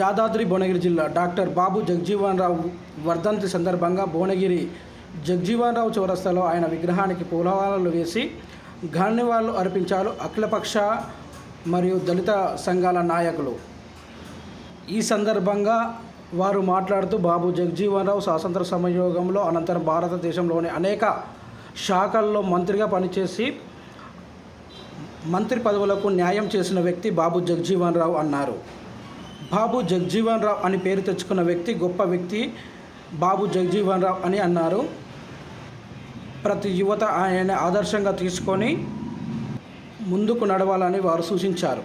యాదాద్రి భువనగిరి జిల్లా. డాక్టర్ బాబు జగజీవన్ రావు వర్ధంతి సందర్భంగా భువనగిరి జగజీవన్ రావు చౌరస్తాలో ఆయన విగ్రహానికి పూలమాలలు వేసి ఘాన్యవాళ్ళు అర్పించారు అఖిలపక్ష మరియు దళిత సంఘాల నాయకులు. ఈ సందర్భంగా వారు మాట్లాడుతూ బాబు జగజీవన్ రావు స్వాతంత్ర సమయోగంలో అనంతరం భారతదేశంలోని అనేక శాఖల్లో మంత్రిగా పనిచేసి మంత్రి పదవులకు న్యాయం చేసిన వ్యక్తి బాబు జగజీవన్ రావు అన్నారు. బాబు జగజీవన్ రావు అని పేరు తెచ్చుకున్న వ్యక్తి గొప్ప వ్యక్తి బాబు జగజీవన్ రావు అని అన్నారు. ప్రతి యువత ఆయన ఆదర్శంగా తీసుకొని ముందుకు నడవాలని వారు సూచించారు.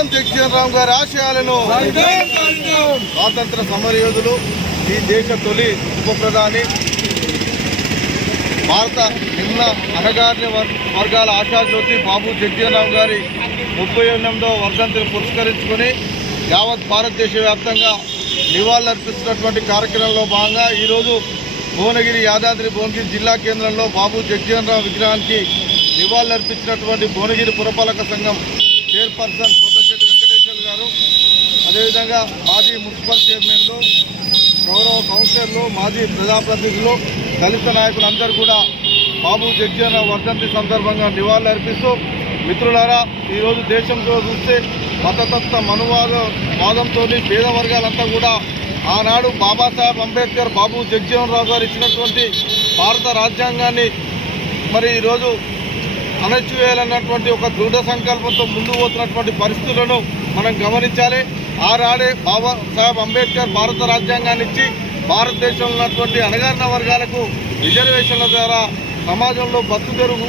సాధిద్దాం జగ్జీవన్ రామ్ గారి ఆశయాలను స్వాతంత్ర సమరయోధులు ఈ దేశ తొలి ఉప ప్రధాని భారత నిమ్న అనగారిన వర్గాల ఆశాజ్యోతి బాబు జగ్జీవన్ రామ్ గారి ముప్పై ఎనిమిదవ వర్ధంతిని పురస్కరించుకుని యావత్ భారతదేశ వ్యాప్తంగా నివాళులర్పిస్తున్నటువంటి కార్యక్రమంలో భాగంగా ఈరోజు భువనగిరి యాదాద్రి భువనగిరి జిల్లా కేంద్రంలో బాబు జగ్జీవన్ రామ్ విగ్రహానికి నివాళులర్పించినటువంటి భువనగిరి పురపాలక సంఘం చైర్పర్సన్ కొత్తశెట్టి గారు. అదేవిధంగా మాజీ మున్సిపల్ చైర్మన్లు గౌరవ కౌన్సిలర్లు మాజీ ప్రజాప్రతినిధులు దళిత నాయకులందరూ కూడా బాబు జగ్జన వర్ధంతి సందర్భంగా నివాళులు అర్పిస్తూ మిత్రులారా ఈరోజు దేశంలో చూస్తే మతతత్వ మనువాద వాదంతో పేద వర్గాలంతా కూడా ఆనాడు బాబాసాహెబ్ అంబేద్కర్ బాబు జగ్జీవన్ రావు గారు ఇచ్చినటువంటి భారత రాజ్యాంగాన్ని మరి ఈరోజు అణచివేయాలన్నటువంటి ఒక దృఢ సంకల్పంతో ముందు పోతున్నటువంటి పరిస్థితులను మనం గమనించాలి. ఆనాడే బాబా సాహెబ్ అంబేద్కర్ భారత రాజ్యాంగాన్ని ఇచ్చి భారతదేశంలో ఉన్నటువంటి అణగారిన వర్గాలకు రిజర్వేషన్ల ద్వారా సమాజంలో బతుకుదెరుగు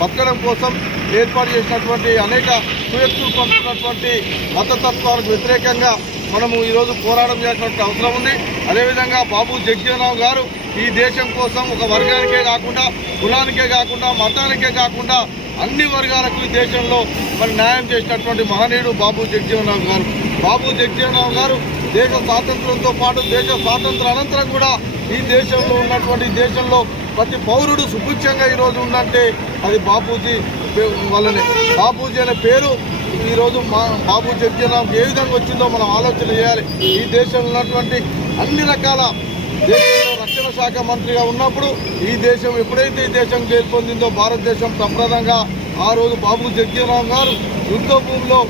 బతకడం కోసం ఏర్పాటు చేసినటువంటి అనేక సువ్యక్తులు పంపుతున్నటువంటి మతతత్వాలకు వ్యతిరేకంగా మనము ఈరోజు పోరాటం చేసినటువంటి అవసరం ఉంది. అదేవిధంగా బాబు జగ్జీవనరావు గారు ఈ దేశం కోసం ఒక వర్గానికే కాకుండా కులానికే కాకుండా మతానికే కాకుండా అన్ని వర్గాలకు ఈ దేశంలో మరి న్యాయం చేసినటువంటి మహనీయుడు బాబు జగ్జీవనరావు గారు. బాబు జగ్జీవనరావు గారు దేశ స్వాతంత్రంతో పాటు దేశ స్వాతంత్ర అనంతరం కూడా ఈ దేశంలో ఉన్నటువంటి దేశంలో ప్రతి పౌరుడు సుభిక్షంగా ఈరోజు ఉందంటే అది బాపూజీ వల్లనే. బాపూజీ అనే పేరు ఈరోజు మా బాబు జగ్జీవనరావు ఏ విధంగా వచ్చిందో మనం ఆలోచన చేయాలి. ఈ దేశంలో ఉన్నటువంటి అన్ని రకాల దేశంలో శాఖ మంత్రిగా ఉన్నప్పుడు ఈ దేశం ఎప్పుడైతే ఈ దేశం గెలుపొందిందో భారతదేశం సంప్రదంగా ఆ రోజు బాబు జగ్జీవనరావు గారు యుద్ధ భూమిలో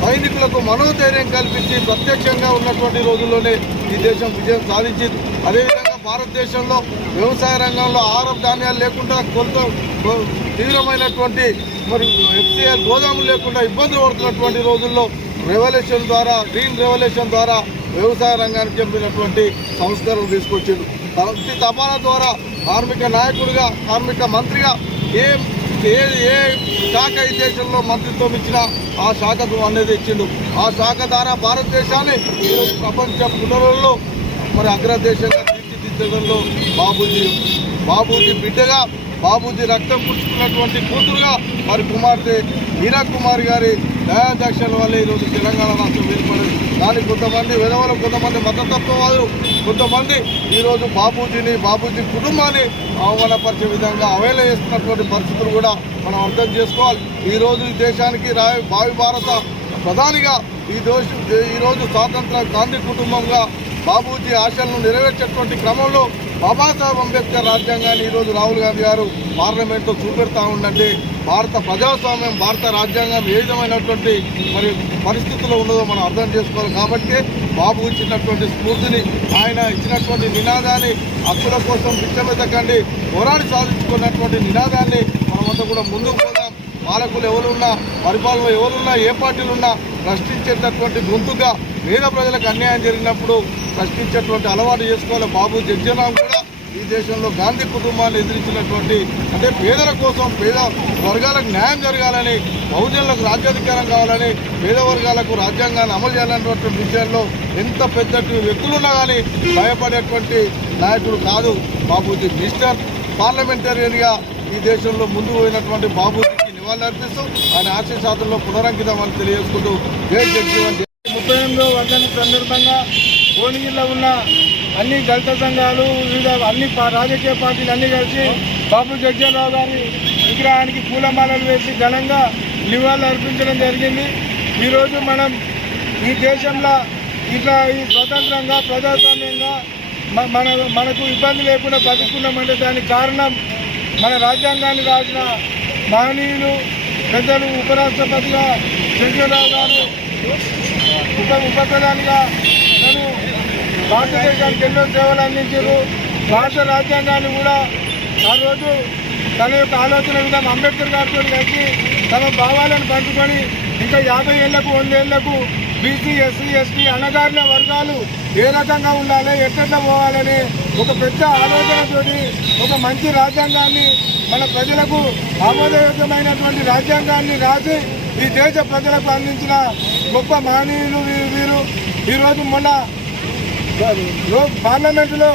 సైనికులకు మనోధైర్యం కల్పించి ప్రత్యక్షంగా ఉన్నటువంటి రోజుల్లోనే ఈ దేశం విజయం సాధించింది. అదేవిధంగా భారతదేశంలో వ్యవసాయ రంగంలో ఆహార ధాన్యాలు లేకుండా కొంత కొ- తీవ్రమైనటువంటి మరి ఎఫ్సిఐ గోదాములు లేకుండా ఇబ్బందులు పడుతున్నటువంటి రోజుల్లో రెవల్యూషన్ ద్వారా గ్రీన్ రెవల్యూషన్ ద్వారా వ్యవసాయ రంగానికి చెందినటువంటి సంస్కరణలు తీసుకొచ్చింది ప్రతి తపాలా ద్వారా కార్మిక నాయకుడిగా కార్మిక మంత్రిగా ఏ ఏ ఏ శాఖ ఈ దేశంలో మంత్రిత్వం ఇచ్చినా ఆ శాఖకు అనేది ఇచ్చిండు ఆ శాఖ ద్వారా భారతదేశాన్ని ఈరోజు ప్రపంచ పునరుల్లో మరి అగ్రదేశంగా తీర్చిదిద్దడంలో బాబూజీ బాబూజీ బిడ్డగా బాబూజీ రక్తం పుచ్చుకున్నటువంటి కూతురుగా మరి కుమార్తె మీరా కుమార్ గారి దయాదక్షల వల్ల ఈరోజు తెలంగాణ రాష్ట్రం ఏర్పడింది. కానీ కొంతమంది విధవలు కొంతమంది మతతత్వవాదులు కొంతమంది ఈరోజు బాబూజీని బాబూజీ కుటుంబాన్ని అవమానపరిచే విధంగా అవహేళన చేస్తున్నటువంటి పరిస్థితులు కూడా మనం అర్థం చేసుకోవాలి. ఈరోజు ఈ దేశానికి రా భావి భారత ప్రధానిగా ఈ దోష ఈరోజు స్వాతంత్ర గాంధీ కుటుంబంగా బాబూజీ ఆశలను నెరవేర్చేటువంటి క్రమంలో బాబాసాహెబ్ అంబేద్కర్ రాజ్యాంగాన్ని ఈరోజు రాహుల్ గాంధీ గారు పార్లమెంట్లో చూపెడతా ఉండండి. భారత ప్రజాస్వామ్యం భారత రాజ్యాంగం ఏ విధమైనటువంటి మరి పరిస్థితుల్లో ఉన్నదో మనం అర్థం చేసుకోవాలి. కాబట్టి బాబు ఇచ్చినటువంటి స్ఫూర్తిని ఆయన ఇచ్చినటువంటి నినాదాన్ని హక్కుల కోసం పిచ్చమెత్తకండి పోరాడి సాధించుకున్నటువంటి నినాదాన్ని మనమంతా కూడా ముందుకు పోదాం. పాలకులు ఎవరున్నా పరిపాలన ఎవరున్నా ఏ పార్టీలున్నా ప్రశ్నించేటటువంటి గొంతుగా పేద ప్రజలకు అన్యాయం జరిగినప్పుడు ప్రశ్నించేటువంటి అలవాటు చేసుకోవాలి. బాబు జగ్జనాం కూడా ఈ దేశంలో గాంధీ కుటుంబాన్ని ఎదిరించినటువంటి అంటే పేదల కోసం పేద వర్గాలకు న్యాయం జరగాలని బహుజనులకు రాజ్యాధికారం కావాలని పేద వర్గాలకు రాజ్యాంగాన్ని అమలు చేయాలన్నటువంటి విషయంలో ఎంత పెద్ద వ్యక్తులున్నా కానీ భయపడేటువంటి నాయకుడు కాదు బాబూజీ. మిస్టర్ పార్లమెంటేరియన్గా ఈ దేశంలో ముందు పోయినటువంటి బాబూజీకి నివాళులర్పిస్తూ ఆయన ఆశీస్సాదుల్లో పునరంకితం అని తెలియజేసుకుంటూ జై జగ్జీవన్ ముప్పై ఎనిమిదో వర్ధని సందర్భంగా భువనగిరిలో ఉన్న అన్ని దళిత సంఘాలు వివిధ అన్ని రాజకీయ పార్టీలు అన్ని కలిసి బాబు జగ్జీవనరావు గారి విగ్రహానికి పూలమాలలు వేసి ఘనంగా నివాళులు అర్పించడం జరిగింది. ఈరోజు మనం ఈ దేశంలో ఇట్లా ఈ స్వతంత్రంగా ప్రజాస్వామ్యంగా మన మనకు ఇబ్బంది లేకుండా బతుకున్నామంటే దానికి కారణం మన రాజ్యాంగాన్ని రాసిన మహనీయులు పెద్దలు ఉపరాష్ట్రపతిగా జగ్జీవనరావు గారు ఉప ఉప తను భారతదేశానికి ఎన్నో సేవలు అందించారు. భారత రాజ్యాంగాన్ని కూడా ఆ రోజు తన యొక్క ఆలోచన విధానం అంబేద్కర్ గారితో కలిసి తమ భావాలను పంచుకొని ఇంకా యాభై ఏళ్ళకు వంద ఏళ్ళకు బీసీ ఎస్సీ ఎస్టీ అణగారిన వర్గాలు ఏ రకంగా ఉండాలి ఎట్లా పోవాలని ఒక పెద్ద ఆలోచనతోటి ఒక మంచి రాజ్యాంగాన్ని మన ప్రజలకు ఆమోదయోగ్యమైనటువంటి రాజ్యాంగాన్ని రాసి ఈ దేశ ప్రజలకు అందించిన గొప్ప మహనీయులు వీరు. ఈరోజు మొన్న పార్లమెంటులో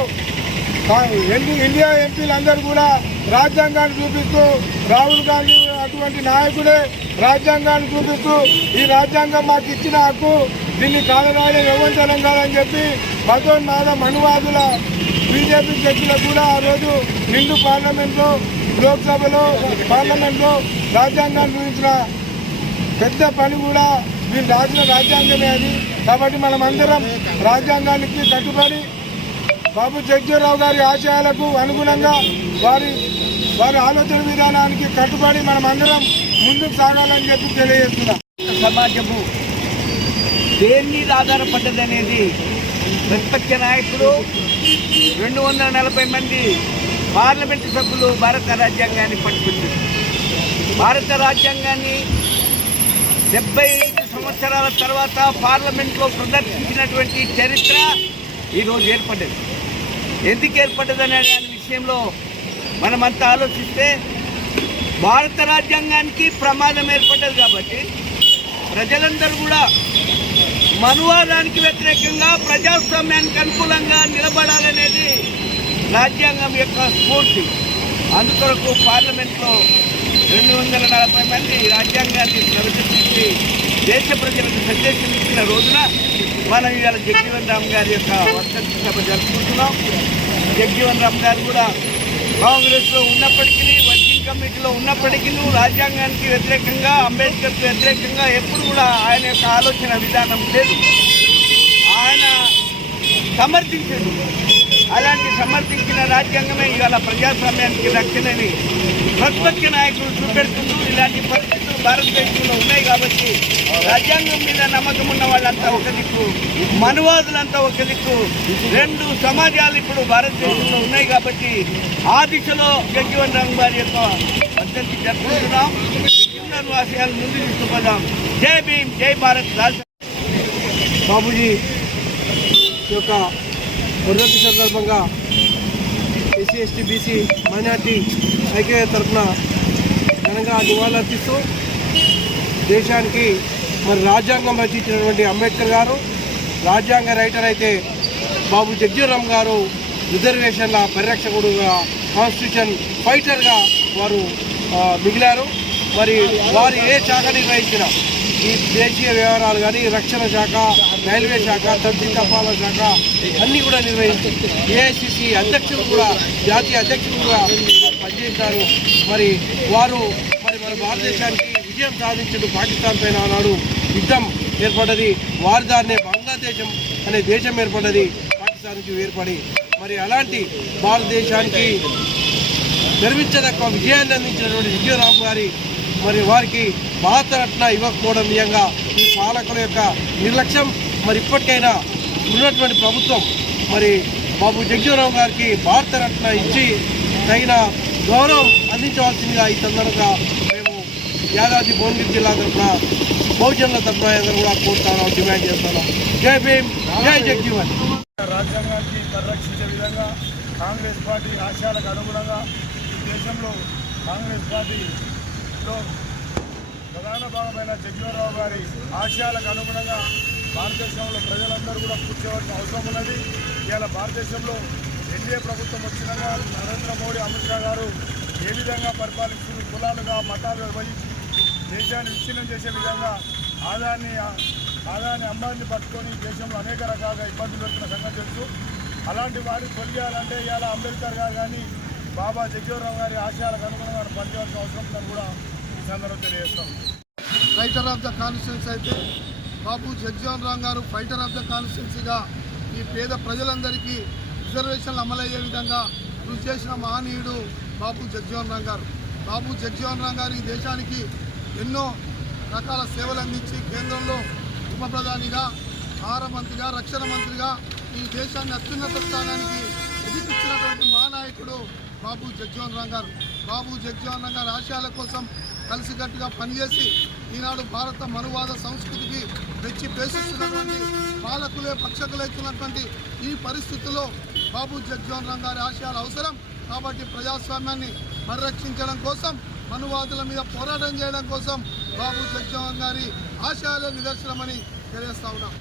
ఇండియా ఎంపీలందరూ కూడా రాజ్యాంగాన్ని చూపిస్తూ రాహుల్ గాంధీ అటువంటి నాయకుడే రాజ్యాంగాన్ని చూపిస్తూ ఈ రాజ్యాంగం మాకు ఇచ్చిన హక్కు దీన్ని కాలరాయని వివరించడం కాదని చెప్పి మతోన్మాద అనువాదుల బీజేపీ చర్చలకు కూడా ఆ రోజు నిండు పార్లమెంట్లో లోక్సభలో పార్లమెంట్లో రాజ్యాంగాన్ని గురించిన పెద్ద పని కూడా వీళ్ళు రాసిన రాజ్యాంగమే అది. కాబట్టి మనమందరం రాజ్యాంగానికి కట్టుబడి బాబు జగ్జీరావు గారి ఆశయాలకు అనుగుణంగా వారి వారి ఆలోచన విధానానికి కట్టుబడి మనమందరం ముందుకు సాగాలని చెప్పి తెలియజేస్తున్నాం. సమాజము దేని మీద ఆధారపడ్డది అనేది ప్రతిపక్ష నాయకుడు రెండు వందల నలభై మంది పార్లమెంటు సభ్యులు భారత రాజ్యాంగాన్ని పట్టుకొచ్చారు. భారత రాజ్యాంగాన్ని డెబ్బై ఐదు సంవత్సరాల తర్వాత పార్లమెంట్లో ప్రదర్శించినటువంటి చరిత్ర ఈరోజు ఏర్పడ్డది. ఎందుకు ఏర్పడ్డదనే దాని విషయంలో మనమంతా ఆలోచిస్తే భారత రాజ్యాంగానికి ప్రమాదం ఏర్పడ్డది కాబట్టి ప్రజలందరూ కూడా మనువాదానికి వ్యతిరేకంగా ప్రజాస్వామ్యానికి అనుకూలంగా నిలబడాలనేది రాజ్యాంగం యొక్క స్ఫూర్తి. అందుకొరకు పార్లమెంట్లో రెండు వందల నలభై మంది రాజ్యాంగాన్ని ప్రవేశించి దేశ ప్రజలకు సందేశం ఇచ్చిన రోజున మనం ఇవాళ జగ్జీవన్ రామ్ గారి యొక్క వర్ధంతి సభ జరుపుకుంటున్నాం. జగ్జీవన్ రామ్ గారు కూడా కాంగ్రెస్లో ఉన్నప్పటికీ వర్కింగ్ కమిటీలో ఉన్నప్పటికీ రాజ్యాంగానికి వ్యతిరేకంగా అంబేద్కర్కి వ్యతిరేకంగా ఎప్పుడు కూడా ఆయన యొక్క ఆలోచన విధానం లేదు. ఆయన సమర్థించాడు అలాంటి సమర్థించిన రాజ్యాంగమే ఇవాళ ప్రజాస్వామ్యానికి రక్షణని ప్రతిపక్ష నాయకులు చూపెడుతున్నారు ఇలాంటి పరిస్థితులు భారతదేశంలో ఉన్నాయి కాబట్టి రాజ్యాంగం మీద నమ్మకం ఉన్న వాళ్ళంతా ఒక దిక్కు మనువాదులంతా ఒక దిక్కు. రెండు సమాజాలు ఇప్పుడు భారతదేశంలో ఉన్నాయి కాబట్టి ఆ దిశలో జగ్జీవన్ రామ్ గారి యొక్క పద్ధతి జరుపుకుంటున్నాం. జగ్జీవన్ ముందు తీసుకుపోదాం. జై భీమ్ జై భారత్. రాజ బాబుజీ యొక్క వర్ధంతి సందర్భంగా ఎస్సీ ఎస్టీ బీసీ మైనార్టీ ఐక్యత తరఫున ఘనంగా నివాళులర్పిస్తూ దేశానికి మరి రాజ్యాంగం రచించినటువంటి అంబేద్కర్ గారు రాజ్యాంగ రైటర్ అయితే బాబు జగ్జీవరామ్ గారు రిజర్వేషన్ల పరిరక్షకుడుగా కాన్స్టిట్యూషన్ ఫైటర్గా వారు మిగిలారు. మరి వారు ఏ శాఖ నిర్వహించినా ఈ దేశీయ వ్యవహారాలు కానీ రక్షణ శాఖ రైల్వే శాఖ తద్ది తపాలా శాఖ అన్నీ కూడా నిర్వహించారు ఏఐసిసి అధ్యక్షులు కూడా జాతీయ అధ్యక్షులు కూడా పనిచేశారు. మరి వారు మరి మన భారతదేశానికి విజయం సాధించడం పాకిస్తాన్ పైన ఆనాడు యుద్ధం ఏర్పడ్డది. వారి దారినే బంగ్లాదేశం అనే దేశం ఏర్పడ్డది పాకిస్తాన్ నుంచి ఏర్పడి. మరి అలాంటి భారతదేశానికి గర్వించదగ్గ విజయాన్ని అందించినటువంటి విజయరామ్ గారి మరి వారికి భారతరత్న ఇవ్వకపోవడం నియంగా ఈ పాలకుల యొక్క నిర్లక్ష్యం. మరి ఇప్పటికైనా ఉన్నటువంటి ప్రభుత్వం మరి బాబు జగ్జీవరావు గారికి భారతరత్న ఇచ్చి తగిన గౌరవం అందించవలసిందిగా ఈ సందర్భంగా మేము యాదాద్రి భువనగిరి జిల్లా తరఫున బహుజనుల తరఫున అందరూ కూడా కోరుతాను డిమాండ్ చేస్తాను జై భీమ్ జై జగ్జీవన్. రాజ్యాంగాన్ని పరిరక్షించే విధంగా కాంగ్రెస్ పార్టీ ఆశయాలకు అనుగుణంగా ఈ దేశంలో కాంగ్రెస్ పార్టీ పార్టీలో ప్రధాన భాగమైన జగ్జీవనరావు గారి ఆశయాలకు అనుగుణంగా భారతదేశంలో ప్రజలందరూ కూడా కూర్చోవలసిన అవసరం ఉన్నది. ఇవాళ భారతదేశంలో ఎన్డీఏ ప్రభుత్వం వచ్చినాక నరేంద్ర మోడీ అమిత్ షా గారు ఏ విధంగా పరిపాలిస్తున్న కులాలుగా మతాలు విభజించి దేశాన్ని విచ్ఛిన్నం చేసే విధంగా ఆదాన్ని ఆదాన్ని అంబాన్ని పట్టుకొని దేశంలో అనేక రకాలుగా ఇబ్బందులు పెడుతున్న సంగతి తెలుసు. అలాంటి వారిని తొలగియాలంటే ఇవాళ అంబేద్కర్ గారు కానీ బాబా జగ్జీవరావు గారి ఆశయాలకు అనుగుణంగా పనిచేయాల్సిన అవసరం కూడా ఈ తెలియజేస్తాం. ఫైటర్ ఆఫ్ ద కాన్స్టిట్యున్సీ అయితే బాబు జగ్జీవన్ రామ్ గారు ఫైటర్ ఆఫ్ ద కాన్స్టిట్యున్సీగా ఈ పేద ప్రజలందరికీ రిజర్వేషన్లు అమలయ్యే విధంగా కృషి చేసిన మహనీయుడు బాబు జగ్జీవన్ రామ్ గారు. బాబు జగ్జీవన్ రామ్ గారు ఈ దేశానికి ఎన్నో రకాల సేవలు అందించి కేంద్రంలో ఉప ప్రధానిగా ఆహార మంత్రిగా రక్షణ మంత్రిగా ఈ దేశాన్ని అత్యున్నత స్థానానికి ఎదిపించినటువంటి మహానాయకుడు బాబు జగ్జీవన్ రామ్ గారు. బాబు జగ్జీవన్ రామ్ గారి ఆశయాల కోసం కలిసికట్టుగా పనిచేసి ఈనాడు భారత మనువాద సంస్కృతికి తెచ్చి పేసిస్తున్నటువంటి పాలకులే పక్షకులైతున్నటువంటి ఈ పరిస్థితుల్లో బాబు జగ్జోహన్ రామ్ గారి ఆశయాలు అవసరం. కాబట్టి ప్రజాస్వామ్యాన్ని పరిరక్షించడం కోసం మనువాదుల మీద పోరాటం చేయడం కోసం బాబు జగ్జోహన్ గారి ఆశయాలే నిదర్శనమని తెలియజేస్తా ఉన్నాం.